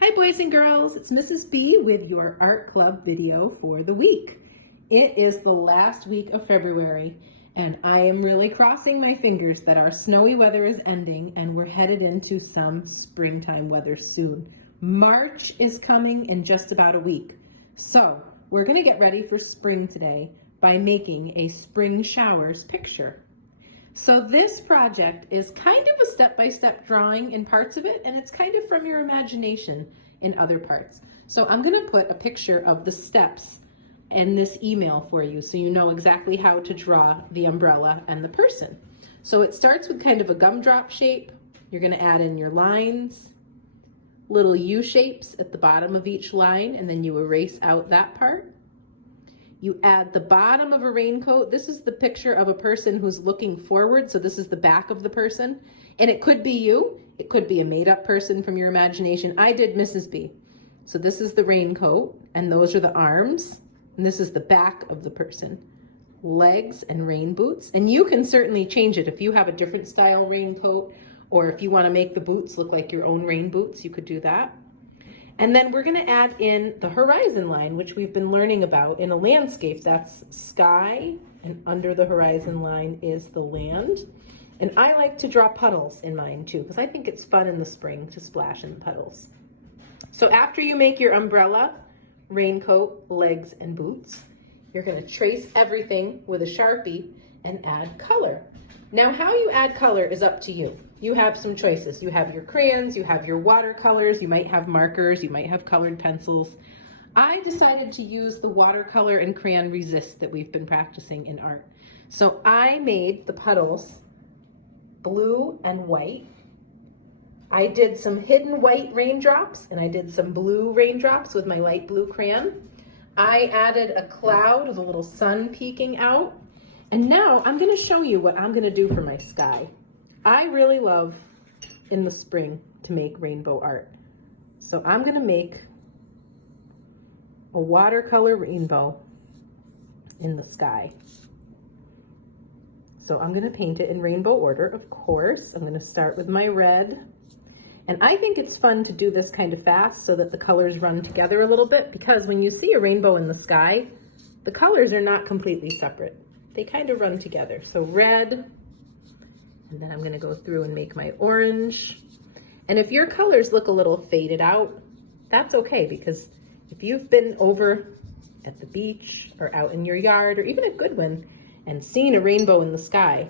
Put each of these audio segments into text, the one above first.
Hi boys and girls, it's Mrs. B with your art club video for the week. It is the last week of February and I am really crossing my fingers that our snowy weather is ending and we're headed into some springtime weather soon. March is coming in just about a week. So we're gonna get ready for spring today by making a spring showers picture. So this project is kind of a step-by-step drawing in parts of it, and it's kind of from your imagination in other parts. So I'm gonna put a picture of the steps in this email for you so you know exactly how to draw the umbrella and the person. So it starts with kind of a gumdrop shape. You're gonna add in your lines, little U shapes at the bottom of each line, and then you erase out that part. You add the bottom of a raincoat. This is the picture of a person who's looking forward. So this is the back of the person. And it could be you. It could be a made-up person from your imagination. I did Mrs. B. So this is the raincoat, and those are the arms. And this is the back of the person. Legs and rain boots. And you can certainly change it. If you have a different style raincoat, or if you want to make the boots look like your own rain boots, you could do that. And then we're gonna add in the horizon line, which we've been learning about in a landscape. That's sky, and under the horizon line is the land. And I like to draw puddles in mine too, because I think it's fun in the spring to splash in the puddles. So after you make your umbrella, raincoat, legs, and boots, you're gonna trace everything with a Sharpie and add color. Now how you add color is up to you. You have some choices. You have your crayons, you have your watercolors, you might have markers, you might have colored pencils. I decided to use the watercolor and crayon resist that we've been practicing in art. So I made the puddles blue and white. I did some hidden white raindrops and I did some blue raindrops with my light blue crayon. I added a cloud with a little sun peeking out. And now I'm gonna show you what I'm gonna do for my sky. I really love in the spring to make rainbow art. So I'm gonna make a watercolor rainbow in the sky. So I'm gonna paint it in rainbow order, of course. I'm gonna start with my red. And I think it's fun to do this kind of fast so that the colors run together a little bit, because when you see a rainbow in the sky, the colors are not completely separate. They kind of run together. So red, and then I'm gonna go through and make my orange. And if your colors look a little faded out, that's okay, because if you've been over at the beach or out in your yard or even at Goodwin and seen a rainbow in the sky,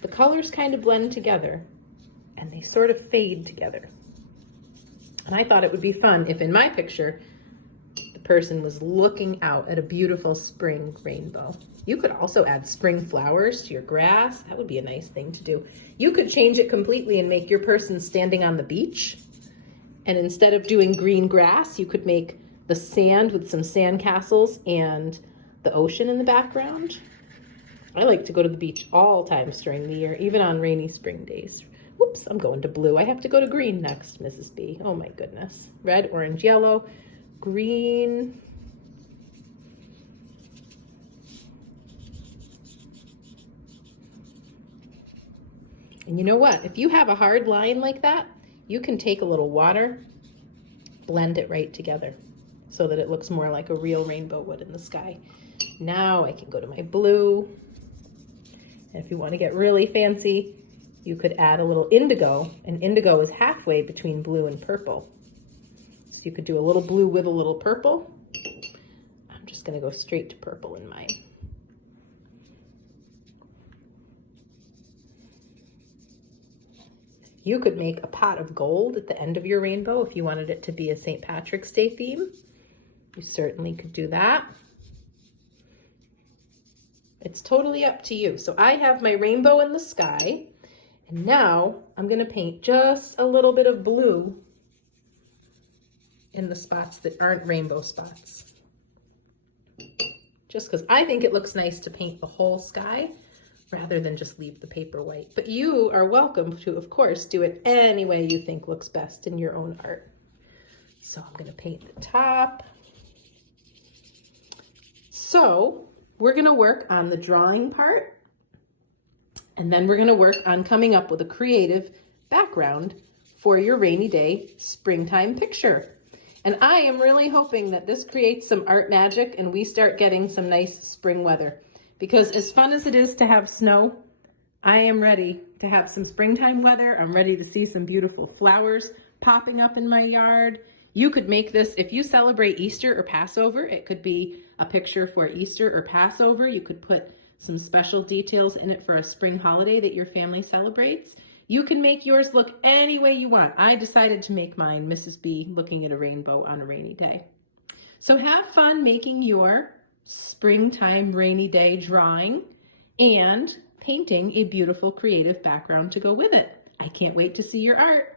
the colors kind of blend together and they sort of fade together. And I thought it would be fun if in my picture, the person was looking out at a beautiful spring rainbow. You could also add spring flowers to your grass. That would be a nice thing to do. You could change it completely and make your person standing on the beach. And instead of doing green grass, you could make the sand with some sand castles and the ocean in the background. I like to go to the beach all times during the year, even on rainy spring days. Whoops, I'm going to blue. I have to go to green next, Mrs. B. Oh my goodness. Red, orange, yellow, green. And you know what? If you have a hard line like that, you can take a little water, blend it right together so that it looks more like a real rainbow would in the sky. Now I can go to my blue. And if you want to get really fancy, you could add a little indigo, and indigo is halfway between blue and purple. So you could do a little blue with a little purple. I'm just going to go straight to purple in mine. You could make a pot of gold at the end of your rainbow if you wanted it to be a St. Patrick's Day theme. You certainly could do that. It's totally up to you. So I have my rainbow in the sky, and now I'm gonna paint just a little bit of blue in the spots that aren't rainbow spots. Just because I think it looks nice to paint the whole sky rather than just leave the paper white. But you are welcome to, of course, do it any way you think looks best in your own art. So I'm gonna paint the top. So we're gonna work on the drawing part, and then we're gonna work on coming up with a creative background for your rainy day springtime picture. And I am really hoping that this creates some art magic and we start getting some nice spring weather. Because as fun as it is to have snow, I am ready to have some springtime weather. I'm ready to see some beautiful flowers popping up in my yard. You could make this, if you celebrate Easter or Passover, it could be a picture for Easter or Passover. You could put some special details in it for a spring holiday that your family celebrates. You can make yours look any way you want. I decided to make mine Mrs. B looking at a rainbow on a rainy day. So have fun making your springtime rainy day drawing and painting a beautiful creative background to go with it. I can't wait to see your art.